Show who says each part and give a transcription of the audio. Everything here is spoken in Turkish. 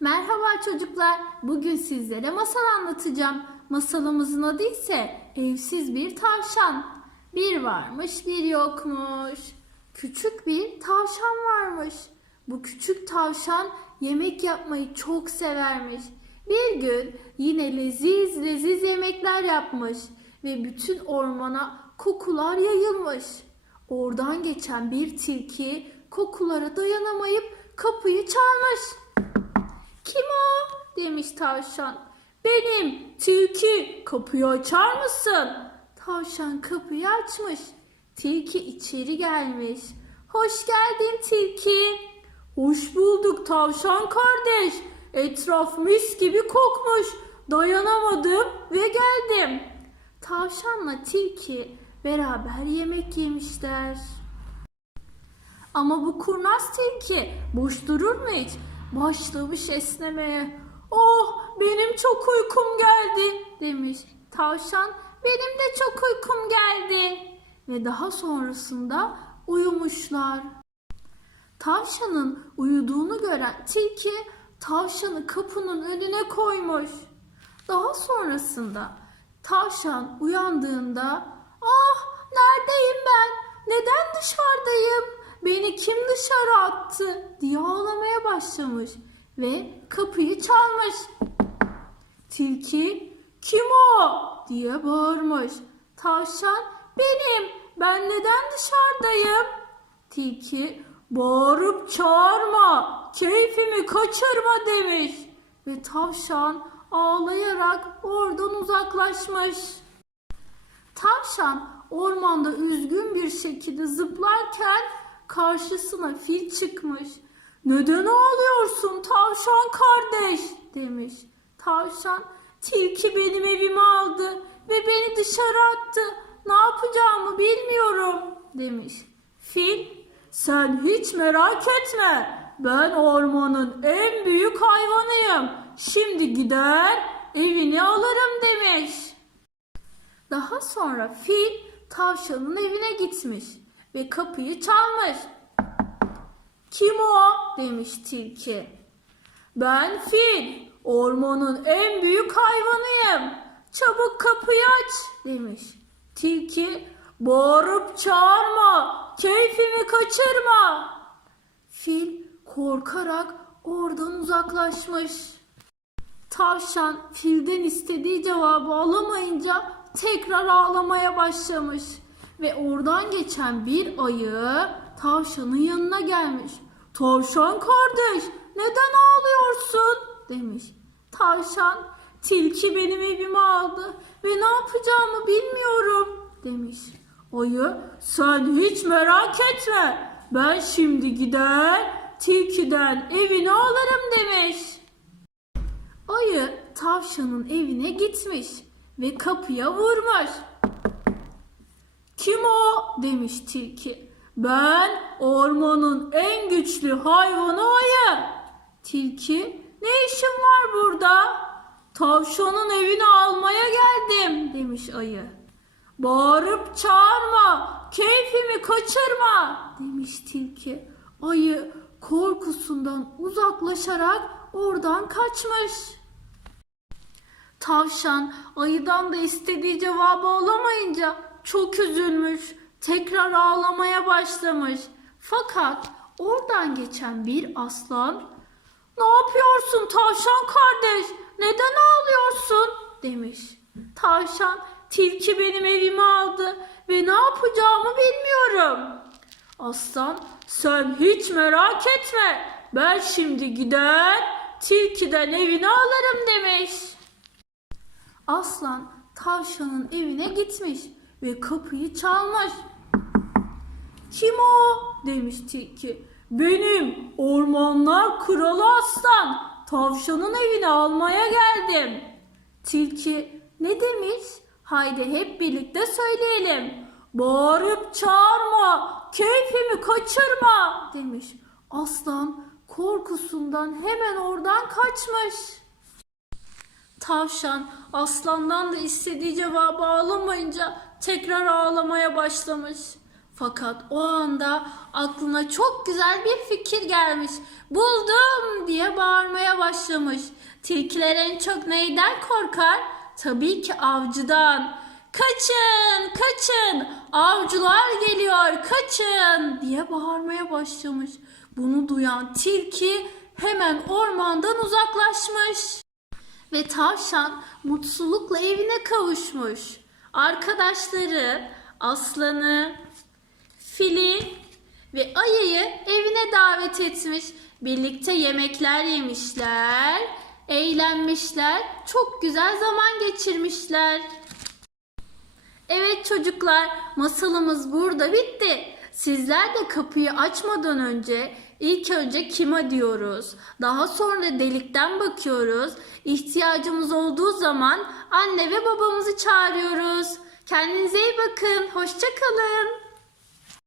Speaker 1: Merhaba çocuklar. Bugün sizlere masal anlatacağım. Masalımızın adı ise Evsiz Bir Tavşan. Bir varmış, bir yokmuş. Küçük bir tavşan varmış. Bu küçük tavşan yemek yapmayı çok severmiş. Bir gün yine leziz leziz yemekler yapmış ve bütün ormana kokular yayılmış. Oradan geçen bir tilki kokulara dayanamayıp kapıyı çalmış. Demiş tavşan. Benim tilki kapıyı açar mısın? Tavşan kapıyı açmış. Tilki içeri gelmiş. Hoş geldin tilki. Hoş bulduk tavşan kardeş. Etraf mis gibi kokmuş. Dayanamadım ve geldim. Tavşanla tilki beraber yemek yemişler. Ama bu kurnaz tilki boş durur mu hiç? Başlamış esnemeye. Oh benim çok uykum geldi demiş. Tavşan benim de çok uykum geldi. Ve daha sonrasında uyumuşlar. Tavşanın uyuduğunu gören tilki tavşanı kapının önüne koymuş. Daha sonrasında tavşan uyandığında ah neredeyim ben neden dışarıdayım beni kim dışarı attı diye ağlamaya başlamış ve kapıyı çalmış. Tilki kim o diye bağırmış. Tavşan benim ben neden dışarıdayım? Tilki bağırıp çağırma keyfimi kaçırma demiş. Ve tavşan ağlayarak oradan uzaklaşmış. Tavşan ormanda üzgün bir şekilde zıplarken karşısına fil çıkmış. Neden ağlıyorsun tavşan kardeş demiş. Tavşan tilki benim evimi aldı ve beni dışarı attı. Ne yapacağımı bilmiyorum demiş. Fil sen hiç merak etme. Ben ormanın en büyük hayvanıyım. Şimdi gider evini alırım demiş. Daha sonra fil tavşanın evine gitmiş ve kapıyı çalmış. Kim o? demiş tilki. Ben fil, ormanın en büyük hayvanıyım. Çabuk kapıyı aç demiş. Tilki bağırıp çağırma, keyfimi kaçırma. Fil korkarak oradan uzaklaşmış. Tavşan filden istediği cevabı alamayınca tekrar ağlamaya başlamış ve oradan geçen bir ayı tavşanın yanına gelmiş. Tavşan kardeş neden ağlıyorsun demiş. Tavşan tilki benim evimi aldı ve ne yapacağımı bilmiyorum demiş. Ayı sen hiç merak etme ben şimdi gider tilkiden evini alırım demiş. Ayı tavşanın evine gitmiş ve kapıya vurmuş. Kim o? demiş tilki. Ben ormanın en güçlü hayvanı ayı. Tilki ne işin var burada? Tavşanın evini almaya geldim demiş ayı. Bağırıp çağırma, keyfimi kaçırma demiş tilki. Ayı korkusundan uzaklaşarak oradan kaçmış. Tavşan ayıdan da istediği cevabı alamayınca çok üzülmüş. Tekrar ağlamaya başlamış. Fakat oradan geçen bir aslan "Ne yapıyorsun tavşan kardeş? Neden ağlıyorsun?" demiş. Tavşan "Tilki benim evimi aldı ve ne yapacağımı bilmiyorum." Aslan "Sen hiç merak etme. Ben şimdi gider tilkiden evini alırım." demiş. Aslan tavşanın evine gitmiş ve kapıyı çalmış. Kim o? demiş tilki. Benim ormanlar kralı aslan. Tavşanın evini almaya geldim. Tilki ne demiş? Haydi hep birlikte söyleyelim. Bağırıp çağırma, keyfimi kaçırma demiş. Aslan korkusundan hemen oradan kaçmış. Tavşan aslandan da istediği cevabı alamayınca tekrar ağlamaya başlamış. Fakat o anda aklına çok güzel bir fikir gelmiş. Buldum diye bağırmaya başlamış. Tilkiler en çok neyden korkar? Tabii ki avcıdan. Kaçın, kaçın, avcılar geliyor, kaçın diye bağırmaya başlamış. Bunu duyan tilki hemen ormandan uzaklaşmış. Ve tavşan mutlulukla evine kavuşmuş. Arkadaşları aslanı, fili ve ayıyı evine davet etmiş. Birlikte yemekler yemişler, eğlenmişler, çok güzel zaman geçirmişler. Evet çocuklar, masalımız burada bitti. Sizler de kapıyı açmadan önce ilk önce kime diyoruz. Daha sonra delikten bakıyoruz. İhtiyacımız olduğu zaman anne ve babamızı çağırıyoruz. Kendinize iyi bakın. Hoşça kalın.